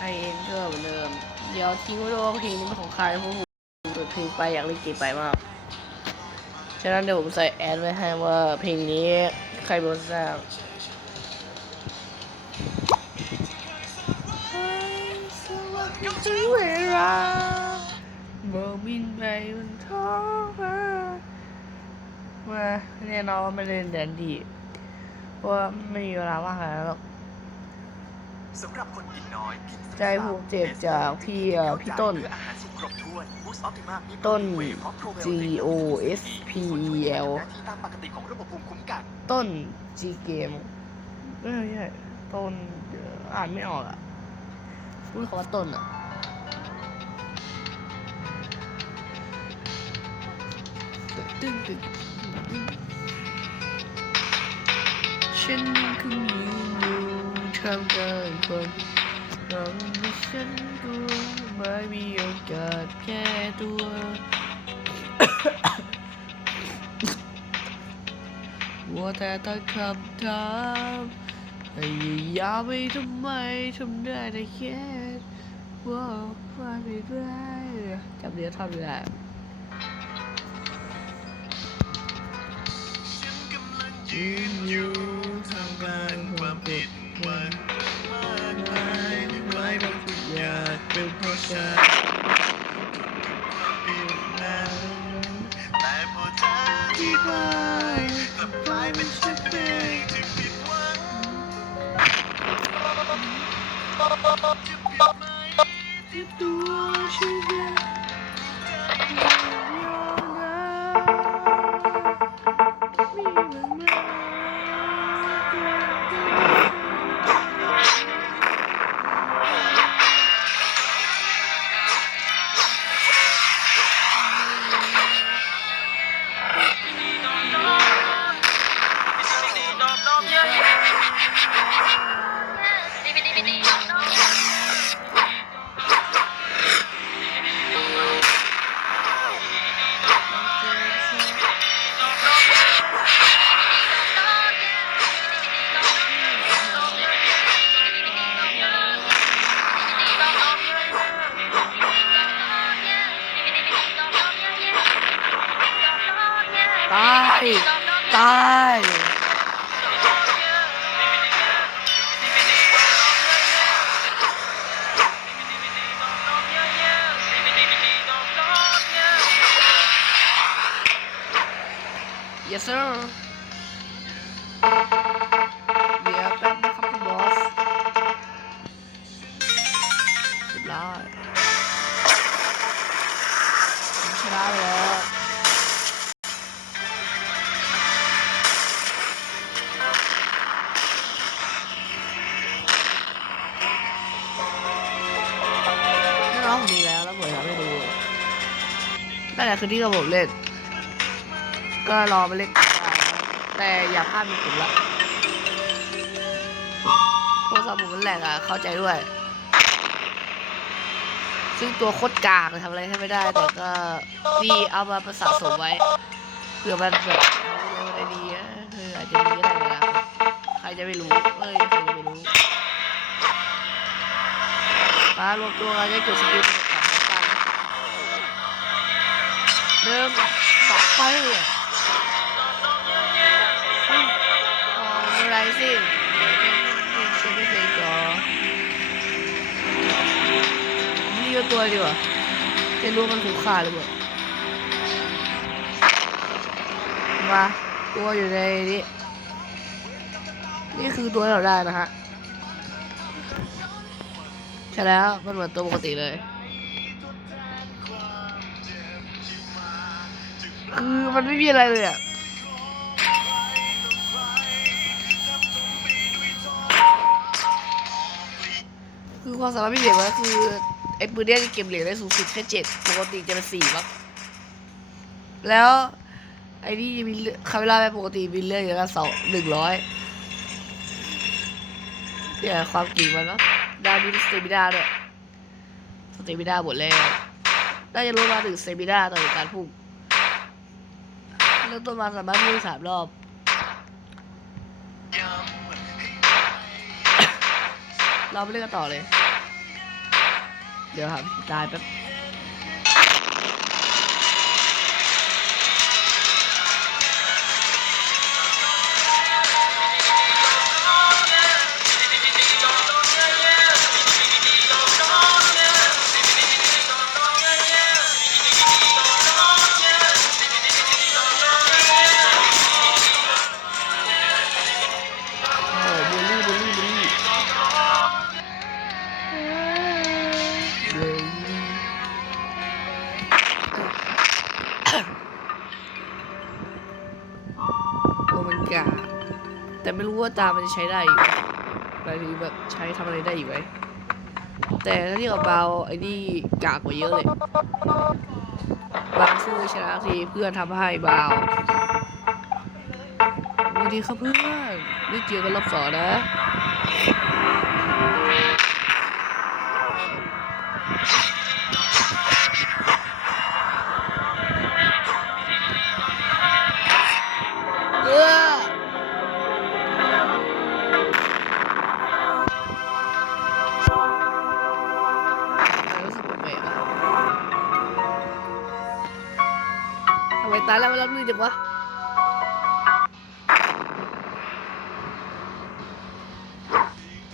ไอเอ็นก็เหมือนเดิม เดี๋ยวทิ้งไว้ด้วยว่าเพลงนี้เป็นของใครเพราะผมเปิดเพลงไปอยากเล่นเกมไปมาก ฉะนั้นเดี๋ยวผมใส่แอดไว้ให้ว่าเพลงนี้ใครเป็นคนสร้างถึงเวลาโบกบินไปบนท้องฟ้าว่าแน่นอนว่าไม่เล่นแดนดีว่าไม่มีเวลาว่างขนาดนั้นหรอก สำหรับคนกินน้อยกินใจผูกเจ็บจากพี่เอ่อพี่ต้นเพื่ออาหารสุกครบถ้วน Boost Optima มีต้นโปรตีพร้อมโปรไบ G โอติก O S P E L หน้าที่ตามปกติของระบบภูมิคุ้มกัน ต้น G เกมไม่ใช่ต้นเอ่ออ่านไม่ออกอะพูดคำว่าต้นอะฉันยังคงยืนอยู่ ทำกลางคนทำให้ฉันกลัวไม่มีโอกาสแก้ตัว ว่าแต่ตั้งคำถามพยายามไปทำไมทำได้แต่แค่ว่าว่าไม่ได้จำเนื้อท่อนไม่ได้ยืนอยู่ทางกลางความผิด เป็ yes sir เดี๋ยวแป๊บนะครับคุณบอสเรียบร้อยผมชนะแล้วแน่นอนผมมีแล้วแล้วผมทำให้ดูนั่นแหละคือที่ระบบเล่น ก็รอไปเล่นกันได้แต่อย่าพลาดมีผมละโทรศัพท์ผมมันแหลกอะ เข้าใจด้วย ซึ่งตัวโคตรกากทำอะไรให้ไม่ได้ แต่ก็ดีเอามาประสะสมไว้เผื่อมันแบบอะไรดีอะเอออาจจะมีก็ได้เวลาใครจะไม่รู้เอ้ยใครจะไม่รู้มารวมตัวกันจะจุดสกิลเป็นของกันเริ่มสองไปเลย ไรสิฉันไม่เคยจอนี่ก็ตัวดีกว่าจะรู้มันคุ้มค่าหรือเปล่ามาตัวอยู่ในนี้นี่คือตัวเราได้นะฮะ ใช่แล้ว มันเหมือนตัวปกติเลย คือมันไม่มีอะไรเลยอะ ความสามารถพิเศษมันคือไอ้ปืนเนี้ยจะเก็บเหรียญได้สูงสุดแค่เจ็ดปกติจะเป็นสี่มั้งแล้ว ไอ้นี่มีคาเวลาไปปกติมีเลือดอย่างละสองหนึ่งร้อยเนี่ยความกิ่มันเนาะดาวนี้สเตมินาด้วยสเตมินาหมดแล้วน่าจะรู้มาถึงเตมินาต่อกการพุ่งเริ่มต้นมาสามารถพุ่งสามรอบเราไปเล่นกันต่อเลย เดี๋ยวหาวิธีตายแป๊บ แต่ไม่รู้ว่าตามันจะใช้ได้อีกไหมหมายถึงแบบใช้ทำอะไรได้อีกไหมแต่ถ้าเทียบกับเบาไอ้นี่กากกว่าเยอะเลย บางสู้ชนะทีเพื่อนทำให้เบาสวัสดีครับเพื่อนได้เจอกันรอบสองนะ ทำไมตายแล้วมันรับลื่นจังวะ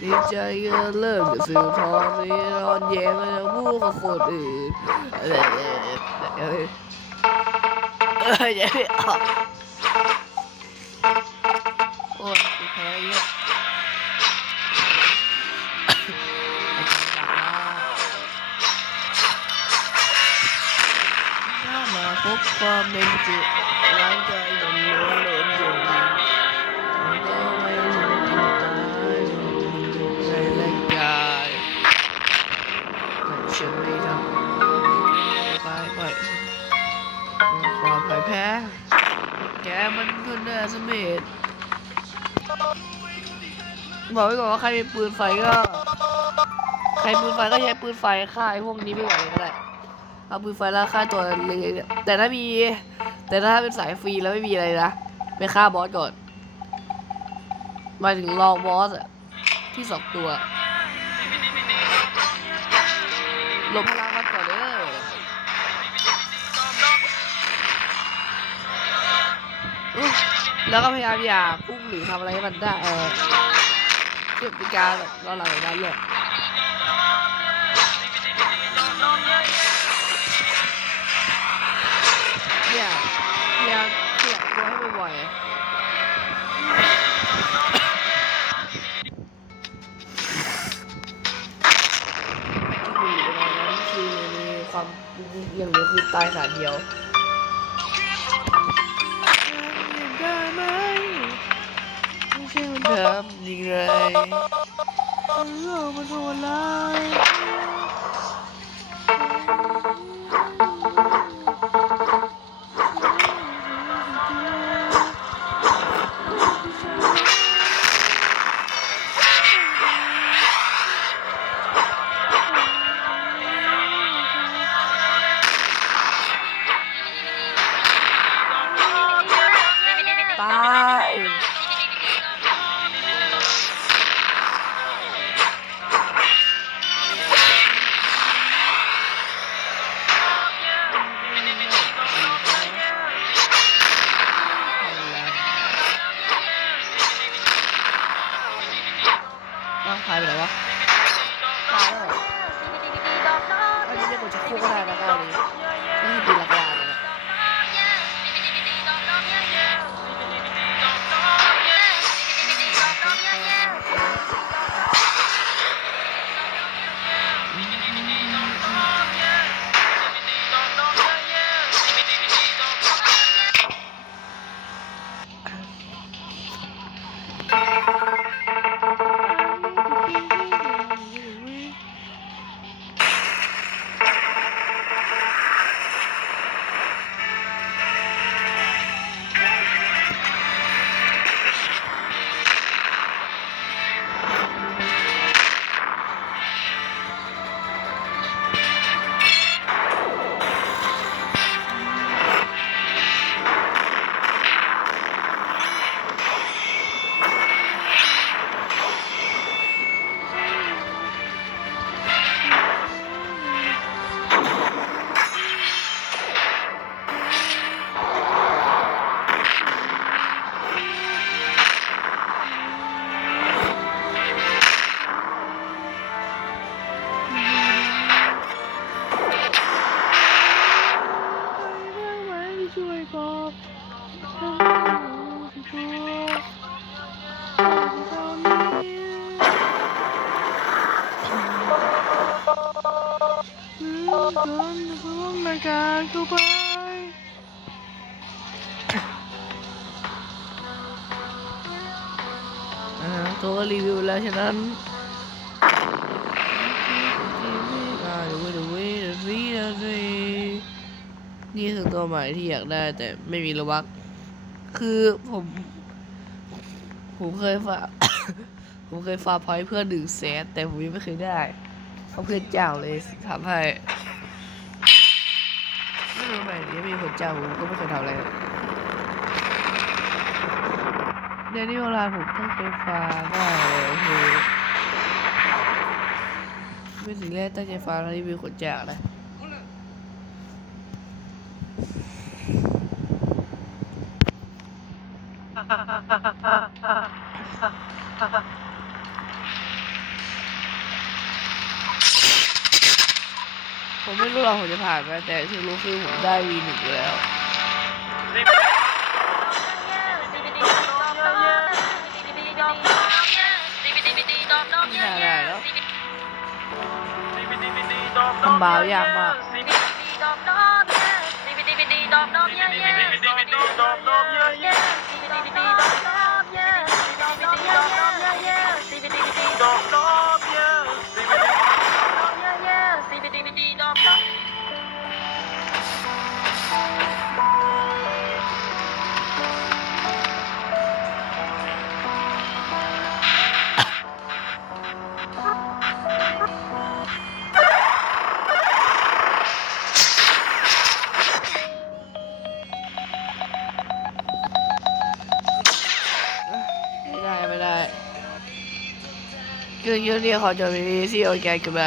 ดีใจก็เริ่มจะซื้อทองนี้ร้อนแย้งแล้วพูดกับคนอื่นเอ้ยเอ้ยเอ้ยเอ้ยยังไร จิตร่างกายมันล้วนล้นอยู่ดีมันก็ไม่ถึงตายในร่างกายแต่ฉันไม่ทำไปไปความพ่ายแพ้ แกมันคนน่าสมเหตุบอกไว้ก่อนว่าใครมีปืนไฟก็ ใครปืนไฟก็ใช้ปืนไฟฆ่าไอ้พวกนี้ไปก่อนเลยก็ได้เอาปืนไฟแล้วฆ่าตัวเล็กๆแต่ถ้ามี แต่ถ้าเป็นสายฟรีแล้วไม่มีอะไรนะไปฆ่าบอสก่อนหมายถึงรอบอสอะที่สองตัวหลบพลังมันก่อนเด้ออุ๊ยแล้วก็พยายามอย่าพุ่งหรือทำอะไรให้มันได้เออเก็บนาฬิกาแบบรอหลังจากนั้นเลย ตายสาเดียวได้ไหมไม่ใช่มันทำยังไงเออมันโหดร้าย ตายการเข้าไปอ่าตัวก็รีวิวแล้วฉะนั้นนี่คือตัวใหม่ที่อยากได้แต่ไม่มีระวักคือผม ผมเคยฝาก ผมเคยฝากพอยเพื่อนหนึ่งแสนแต่ผมยังไม่เคยได้เพราะเพื่อนเจ้าเลยทำให้ มีคนเจ้าผมก็ไม่เคยทำอะไรเดี๋ยวนี้เวลาผมต้องไปฟาร์มได้เลยคือเป็นสิ่งแรกตั้งใจฟาร์มแล้วที่มีคนแจกนะ ผมไม่รู้หรอกผมจะผ่านไหมแต่ที่รู้คือผมได้วีหนึ่งแล้วไม่น่าได้แล้วทำบาวยากมากไม่ได้ไม่ได้คือยู นี่ขอจบ